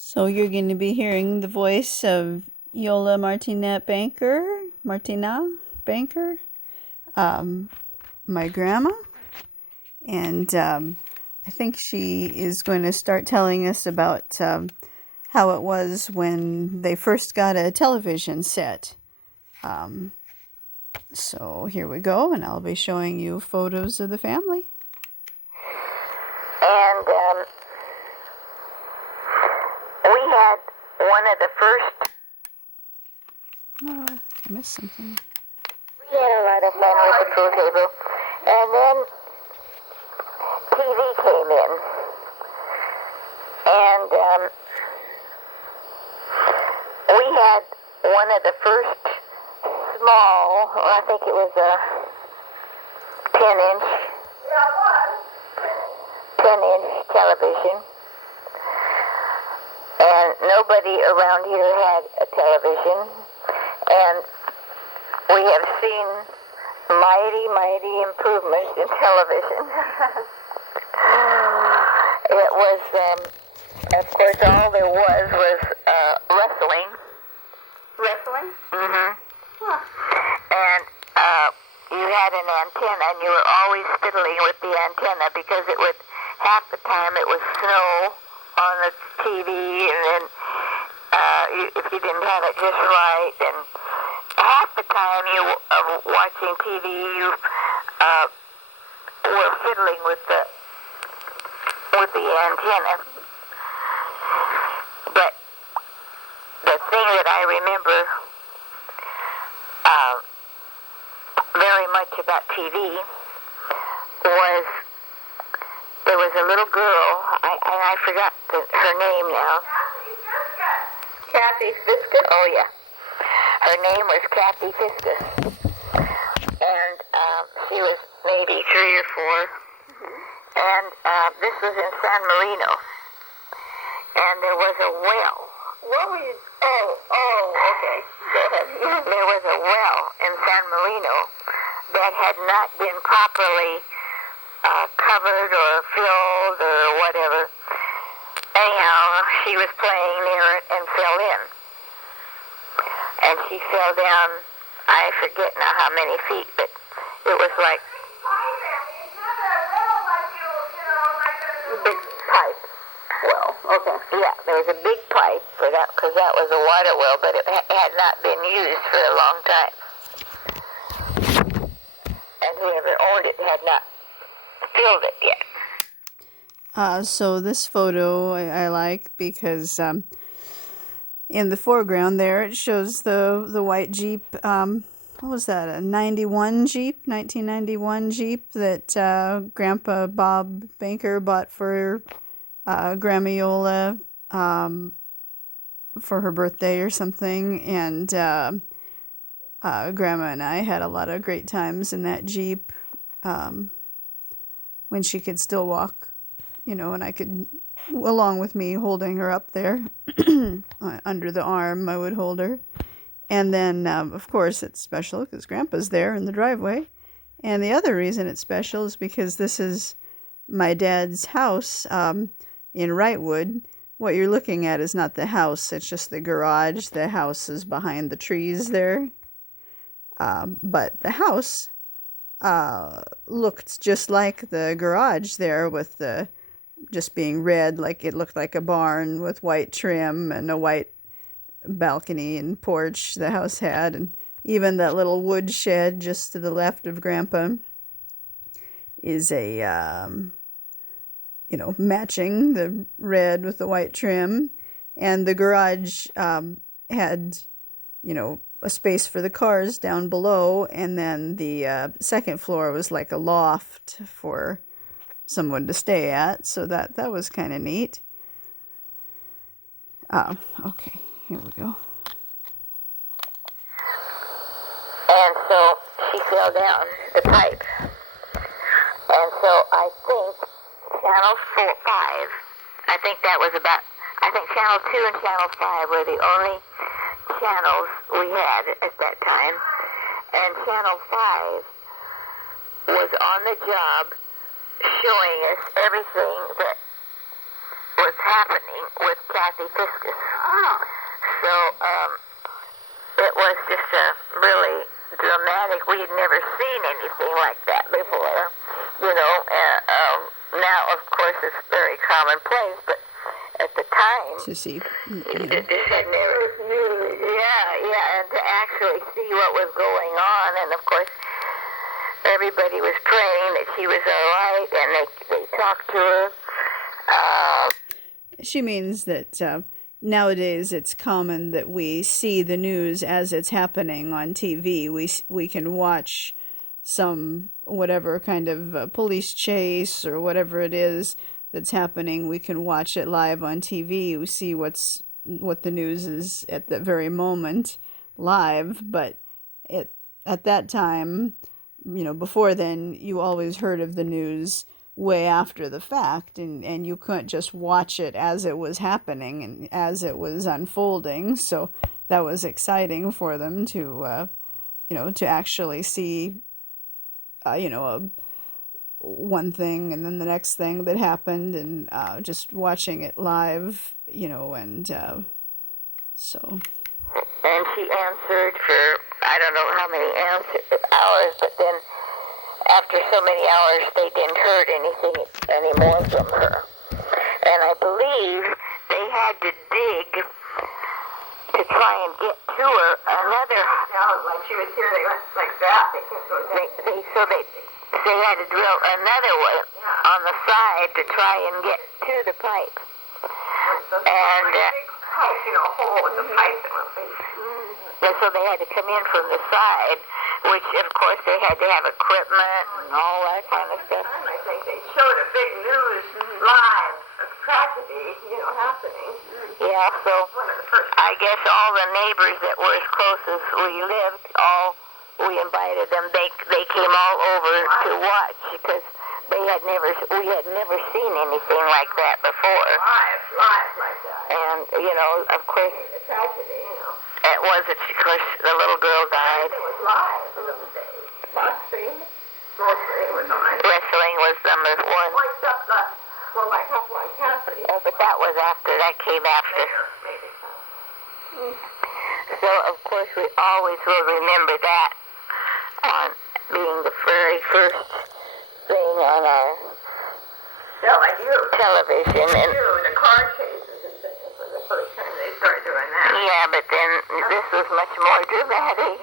So you're going to be hearing the voice of Iole Martinat Banker, my grandma, and I think she is going to start telling us about how it was when they first got a television set. So here we go, and I'll be showing you photos of the family. And we had one of the first. Oh, I think I missed something. We had a lot of fun with the pool table. And then TV came in. And we had one of the first small, I think it was a 10-inch television. And nobody around here had a television. And we have seen mighty improvements in television. It was, of course, all there was wrestling. Wrestling? Mm-hmm. Huh. And you had an antenna, and you were always fiddling with the antenna because it would, half the time it was snow on the TV, and then if you didn't have it just right, and half the time you watching TV, you were fiddling with the antenna. But the thing that I remember very much about TV was there was a little girl, I forgot her name now. Kathy Fiskus? Oh, yeah. Her name was Kathy Fiskus. And she was maybe 3 or 4. Mm-hmm. And this was in San Marino. And there was a well. What were you... Oh, okay. Go ahead. There was a well in San Marino that had not been properly covered or filled or whatever. Anyhow, she was playing near it and fell in. And she fell down, I forget now how many feet, but it was like Big pipe. Well, okay. yeah, there was a big pipe for that, because that was a water well, but it had not been used for a long time. And whoever owned it had not filled it yet. So this photo I like because in the foreground there it shows the white Jeep. What was that? A 1991 Jeep that Grandpa Bob Banker bought for Grandma Yola for her birthday or something, and Grandma and I had a lot of great times in that Jeep when she could still walk, and I could, along with me holding her up there under the arm, I would hold her. And then, of course, it's special because Grandpa's there in the driveway. And the other reason it's special is because this is my dad's house in Wrightwood. What you're looking at is not the house, it's just the garage. The house is behind the trees there. But the house looked just like the garage there, with the just being red, like it looked like a barn with white trim and a white balcony and porch the house had. And even that little wood shed just to the left of Grandpa is a matching the red with the white trim. And the garage had a space for the cars down below, and then the second floor was like a loft for someone to stay at, so that was kind of neat. Okay, here we go. And so she fell down the pipe. And so I think Channel 5, I think Channel 2 and Channel 5 were the only channels we had at that time. And Channel 5 was on the job showing us everything that was happening with Kathy Fiskus. Oh. So it was just a really dramatic. We had never seen anything like that before, you know. Now, of course, it's very commonplace, but at the time, To see, it had never. Yeah, and to actually see what was going on, and of course, everybody was praying that she was all right, and they talked to her. She means that nowadays it's common that we see the news as it's happening on TV. We can watch some whatever kind of police chase or whatever it is that's happening. We can watch it live on TV. We see what the news is at that very moment live. But at that time, before then, you always heard of the news way after the fact, and you couldn't just watch it as it was happening and as it was unfolding. So that was exciting for them to to actually see one thing and then the next thing that happened, and just watching it live, and so. And she answered for I don't know how many hours, but then after so many hours, they didn't hear anything anymore from her. And I believe they had to dig to try and get to her another. Like she was here, they went like that. They couldn't go down. They had to drill another one on the side to try and get to the pipe. And pipe, a hole in the pipe that went and so they had to come in from the side, which of course they had to have equipment and all that kind of stuff. I think they showed a big news live of tragedy, happening. Yeah, so One of the first. I guess all the neighbors that were as close as we lived, we invited them. They came all over to watch because we had never seen anything like that before. Live like that. And of course, The tragedy, it was of course the little girl died. It was live in those days. Boxing, mostly it was on. Wrestling was number one. Except like Hopline Cassidy. Oh, but that was after. That came after. Maybe. So of course we always will remember that on being the very first thing on our Like you. television. And The car chases and things for the first time they started doing that. yeah, but then this was much more dramatic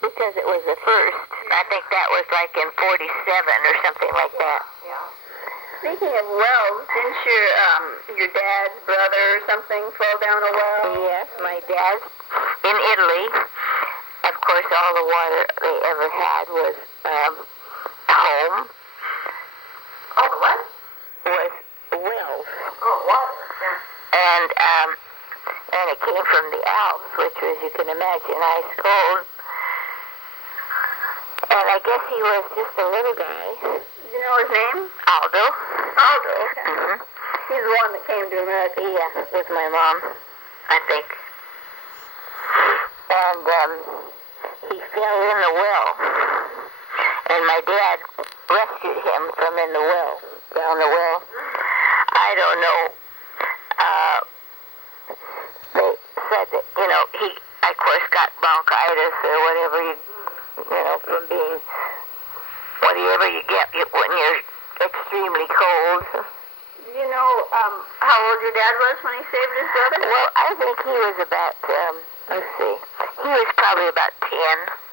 because it was the first. I think that was like in 47 or something like that. Yeah. Speaking of wells, didn't your dad's brother or something fall down a well? Yes, my dad in Italy. Of course, all the water they ever had was home. Oh, the what? Was wells. Oh, water. Yeah. And it came from the Alps, which was, you can imagine, ice cold. And I guess he was just a little guy. Do you know his name? Aldo. Aldo. Okay. Mm-hmm. He's the one that came to America. Yeah, with my mom, I think. And he fell in the well. And my dad rescued him from in the well, down the well. I don't know. They said that, he, of course, got bronchitis or whatever, from being, whatever you get when you're extremely cold. Do you know how old your dad was when he saved his brother? Well, I think he was about, let's see, he was probably about 10.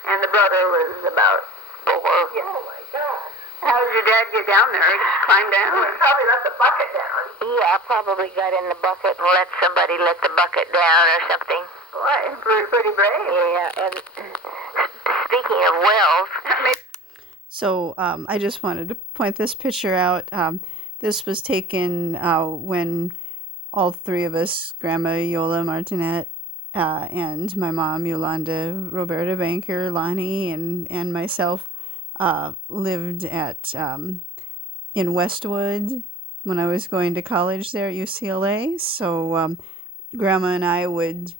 And the brother was about 4. Yeah. Oh, my God. How did your dad get down there? He just climbed down? He probably let the bucket down. Yeah, probably got in the bucket and let somebody let the bucket down or something. Boy, pretty brave. Yeah, and speaking of wells. So I just wanted to point this picture out. This was taken when all three of us, Grandma Iole Martinat, and my mom, Yolanda Roberta Banker, Lonnie, and myself, lived in Westwood when I was going to college there at UCLA. So Grandma and I would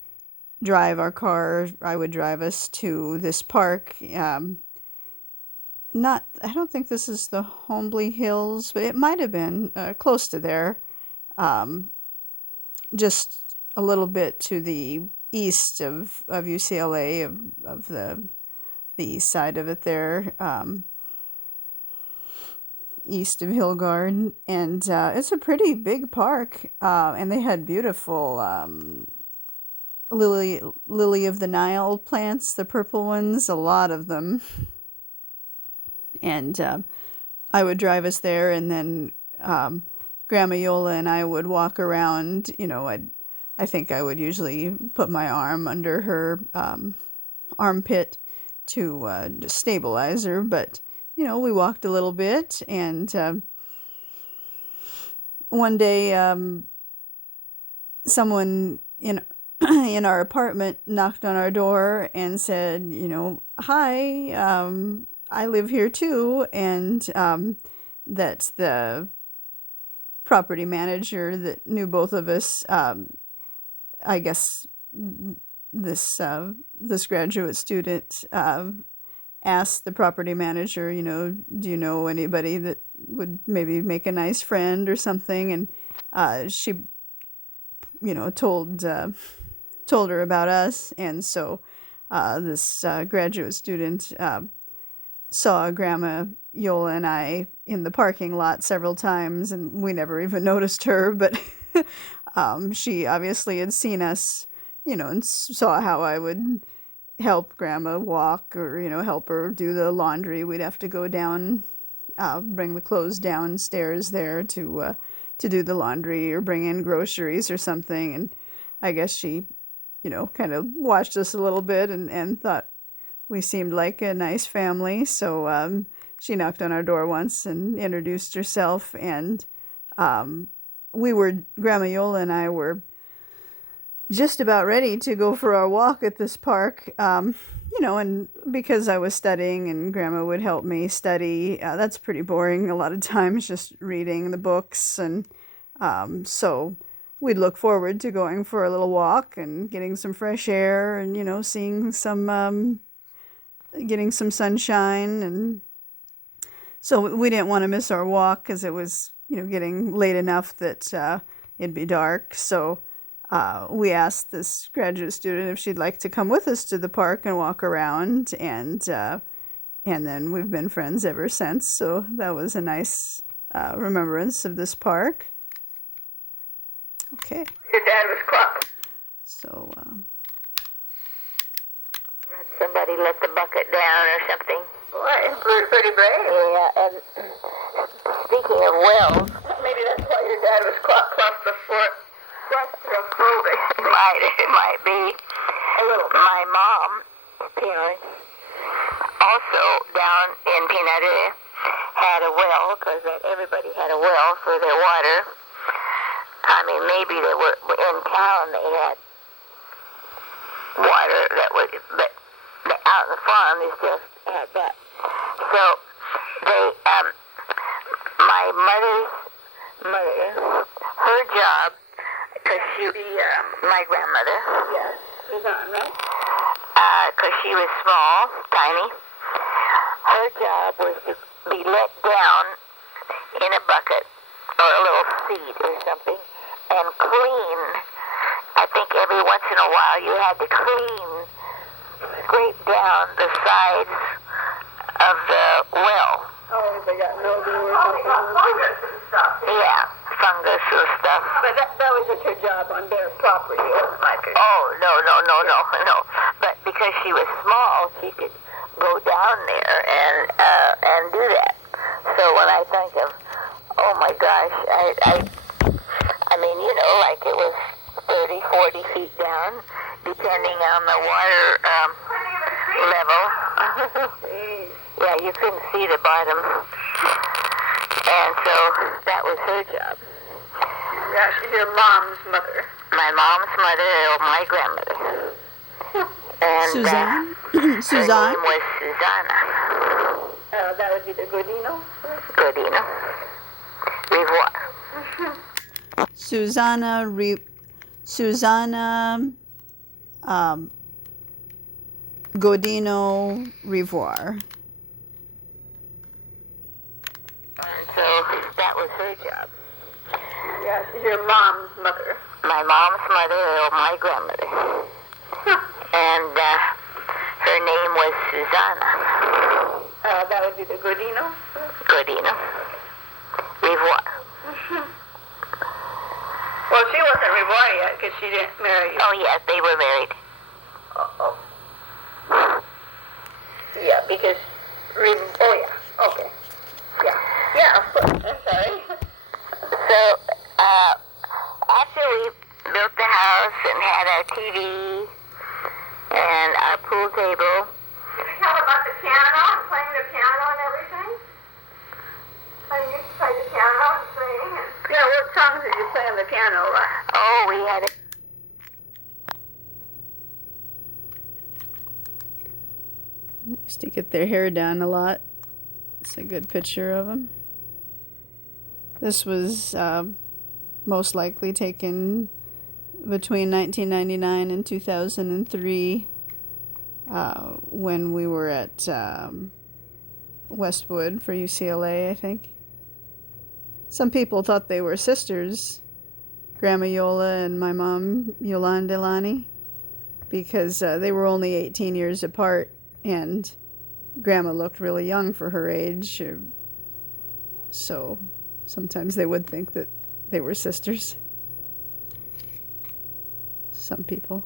drive our car. I would drive us to this park. I don't think this is the Hombley Hills, but it might have been close to there. just a little bit to the east of UCLA, of the east side of it there, east of Hillgard. And it's a pretty big park. And they had beautiful lily of the Nile plants, the purple ones, a lot of them. And I would drive us there, and then Grandma Yola and I would walk around. I think I would usually put my arm under her armpit to just stabilize her, but we walked a little bit, and one day someone in in our apartment knocked on our door and said, hi, I live here too, and that the property manager that knew both of us, I guess this graduate student asked the property manager, do you know anybody that would maybe make a nice friend or something? And she, told her about us, and so this graduate student saw Grandma Yola and I in the parking lot several times, and we never even noticed her, but she obviously had seen us, and saw how I would help Grandma walk, or, help her do the laundry. We'd have to go down, bring the clothes downstairs there to do the laundry, or bring in groceries or something. And I guess she, kind of watched us a little bit, and thought we seemed like a nice family. So she knocked on our door once and introduced herself, and Grandma Yola and I were just about ready to go for our walk at this park, and because I was studying and Grandma would help me study, that's pretty boring a lot of times, just reading the books, and so we'd look forward to going for a little walk and getting some fresh air, and seeing some getting some sunshine. And so we didn't want to miss our walk, because it was getting late enough that it'd be dark. So we asked this graduate student if she'd like to come with us to the park and walk around, and then we've been friends ever since. So that was a nice remembrance of this park. Okay. Your dad was caught. So Somebody let the bucket down or something. Boy, pretty brave. Yeah, and speaking of wells, Maybe that's why your dad was claustrophobic. it might be. A little. My mom's parents also down in Peanut had a well, because everybody had a well for their water. I mean, maybe they were in town, they had water that was, but out on the farm they still had that. So they, my mother's mother, her job, because she, my grandmother, Yes, Suzanne, right? because she was small, tiny, her job was to be let down in a bucket or a little seat or something, and clean. I think every once in a while you had to scrape down the sides of the well. Oh, they got mildew or something. Fungus and stuff. Yeah, fungus or stuff. But that wasn't her job on their property, it wasn't like her. Oh, no. But because she was small, she could go down there and do that. So when I think of, oh my gosh, I mean, like it was 30, 40 feet down, depending on the water level. Yeah, you couldn't see the bottom. And so that was her job. Yeah, she's your mom's mother. My mom's mother, or my grandmother. And Suzanne? her Suzanne? name was Susanna. That would be the Godino. Godino. Revoir. Susanna Godino Revoir. And so that was her job. Yeah, she's your mom's mother. My mom's mother, or my grandmother. And her name was Susanna. That would be the Godino? Godino. Revoir. Well, she wasn't reborn yet because she didn't marry you. Oh, yes, they were married. Oh. Yeah, because... Oh, yeah. Okay. Yeah. Yeah, of course. I'm sorry. So, after we built the house and had our TV and our pool table. Did you tell about the piano and playing the piano and everything? How you used to play the piano and sing? Yeah, what songs did you play on the piano? Oh, we had a... Used to get their hair done a lot. It's a good picture of them. This was most likely taken between 1999 and 2003 when we were at Westwood for UCLA, I think. Some people thought they were sisters, Grandma Yola and my mom, Yolanda Ilani, because they were only 18 years apart, and Grandma looked really young for her age, so sometimes they would think that they were sisters. Some people.